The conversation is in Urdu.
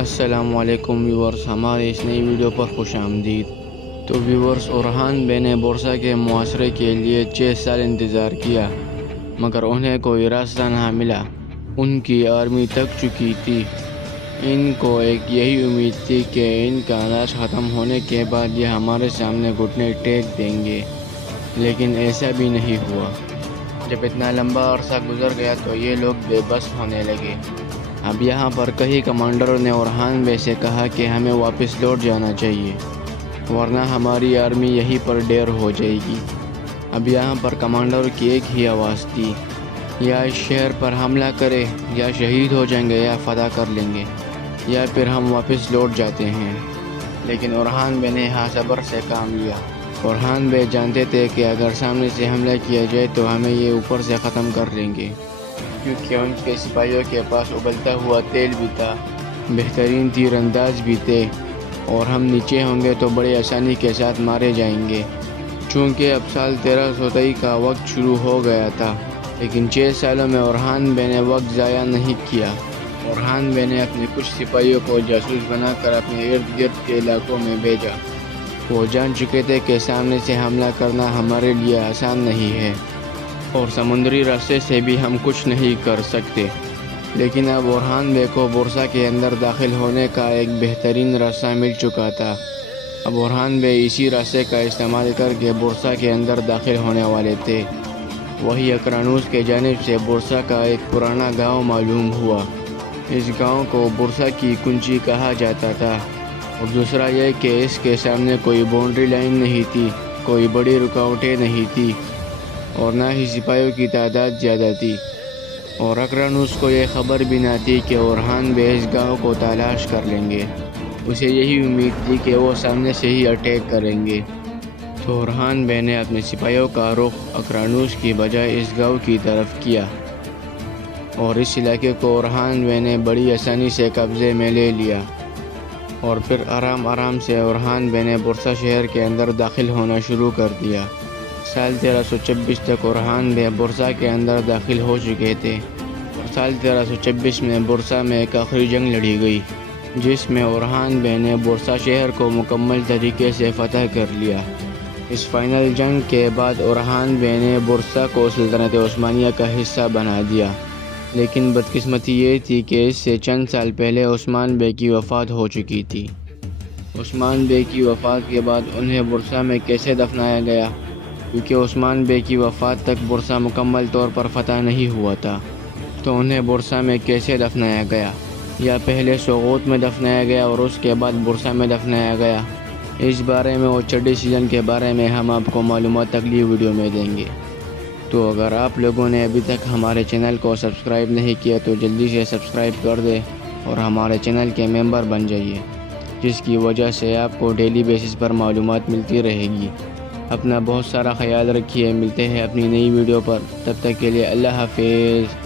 السلام علیکم ویورز، ہمارے اس نئی ویڈیو پر خوش آمدید۔ تو ویورز، اورحان بے نے بورسا کے محاصرے کے لیے 6 سال انتظار کیا، مگر انہیں کوئی راستہ نہ ملا۔ ان کی آرمی تھک چکی تھی۔ ان کو ایک یہی امید تھی کہ ان کا اناج ختم ہونے کے بعد یہ ہمارے سامنے گھٹنے ٹیک دیں گے، لیکن ایسا بھی نہیں ہوا۔ جب اتنا لمبا عرصہ گزر گیا تو یہ لوگ بے بس ہونے لگے۔ اب یہاں پر کئی کمانڈروں نے اورحان بے سے کہا کہ ہمیں واپس لوٹ جانا چاہیے، ورنہ ہماری آرمی یہیں پر ڈیر ہو جائے گی۔ اب یہاں پر کمانڈروں کی ایک ہی آواز تھی، یا اس شہر پر حملہ کرے، یا شہید ہو جائیں گے، یا فتح کر لیں گے، یا پھر ہم واپس لوٹ جاتے ہیں۔ لیکن اورحان بے نے یہاں صبر سے کام لیا۔ اورحان بے جانتے تھے کہ اگر سامنے سے حملہ کیا جائے تو ہمیں یہ اوپر سے ختم کر لیں گے، کیونکہ ان کے سپاہیوں کے پاس ابلتا ہوا تیل بھی تھا، بہترین تیر انداز بھی تھے، اور ہم نیچے ہوں گے تو بڑی آسانی کے ساتھ مارے جائیں گے۔ چونکہ اب سال 1323 کا وقت شروع ہو گیا تھا، لیکن 6 سالوں میں اورحان بے نے وقت ضائع نہیں کیا۔ اورحان بے نے اپنے کچھ سپاہیوں کو جاسوس بنا کر اپنے ارد گرد کے علاقوں میں بھیجا۔ وہ جان چکے تھے کہ سامنے سے حملہ کرنا ہمارے لیے آسان نہیں ہے، اور سمندری راستے سے بھی ہم کچھ نہیں کر سکتے۔ لیکن اب اورحان بے کو بورسا کے اندر داخل ہونے کا ایک بہترین راستہ مل چکا تھا۔ اب اورحان بے اسی راستے کا استعمال کر کے بورسا کے اندر داخل ہونے والے تھے۔ وہی اقرانوس کے جانب سے بورسا کا ایک پرانا گاؤں معلوم ہوا۔ اس گاؤں کو بورسا کی کنچی کہا جاتا تھا، اور دوسرا یہ کہ اس کے سامنے کوئی باؤنڈری لائن نہیں تھی، کوئی بڑی رکاوٹیں نہیں تھی، اور نہ ہی سپاہیوں کی تعداد زیادہ تھی۔ اور اقرانوس کو یہ خبر بھی نہ تھی کہ اورحان بے اس گاؤں کو تلاش کر لیں گے۔ اسے یہی امید تھی کہ وہ سامنے سے ہی اٹیک کریں گے۔ تو اورحان بے نے اپنے سپاہیوں کا رخ اقرانوس کی بجائے اس گاؤں کی طرف کیا، اور اس علاقے کو اورحان بے نے بڑی آسانی سے قبضے میں لے لیا۔ اور پھر آرام آرام سے اورحان بے نے بورسا شہر کے اندر داخل ہونا شروع کر دیا۔ سال 1326 تک اورحان بے بورسا کے اندر داخل ہو چکے تھے، اور سال 1326 میں بورسا میں ایک آخری جنگ لڑی گئی، جس میں اورحان بے نے بورسا شہر کو مکمل طریقے سے فتح کر لیا۔ اس فائنل جنگ کے بعد اورحان بے نے بورسا کو سلطنت عثمانیہ کا حصہ بنا دیا، لیکن بدقسمتی یہ تھی کہ اس سے چند سال پہلے عثمان بے کی وفات ہو چکی تھی۔ عثمان بے کی وفات کے بعد انہیں بورسا میں کیسے دفنایا گیا؟ کیونکہ عثمان بے کی وفات تک بورسا مکمل طور پر فتح نہیں ہوا تھا، تو انہیں بورسا میں کیسے دفنایا گیا؟ یا پہلے سوغوت میں دفنایا گیا اور اس کے بعد بورسا میں دفنایا گیا؟ اس بارے میں اور چھٹے سیزن کے بارے میں ہم آپ کو معلومات اگلی ویڈیو میں دیں گے۔ تو اگر آپ لوگوں نے ابھی تک ہمارے چینل کو سبسکرائب نہیں کیا تو جلدی سے سبسکرائب کر دیں اور ہمارے چینل کے ممبر بن جائیے، جس کی وجہ سے آپ کو ڈیلی بیسس پر معلومات ملتی رہے گی۔ اپنا بہت سارا خیال رکھیے، ملتے ہیں اپنی نئی ویڈیو پر، تب تک کے لیے اللہ حافظ۔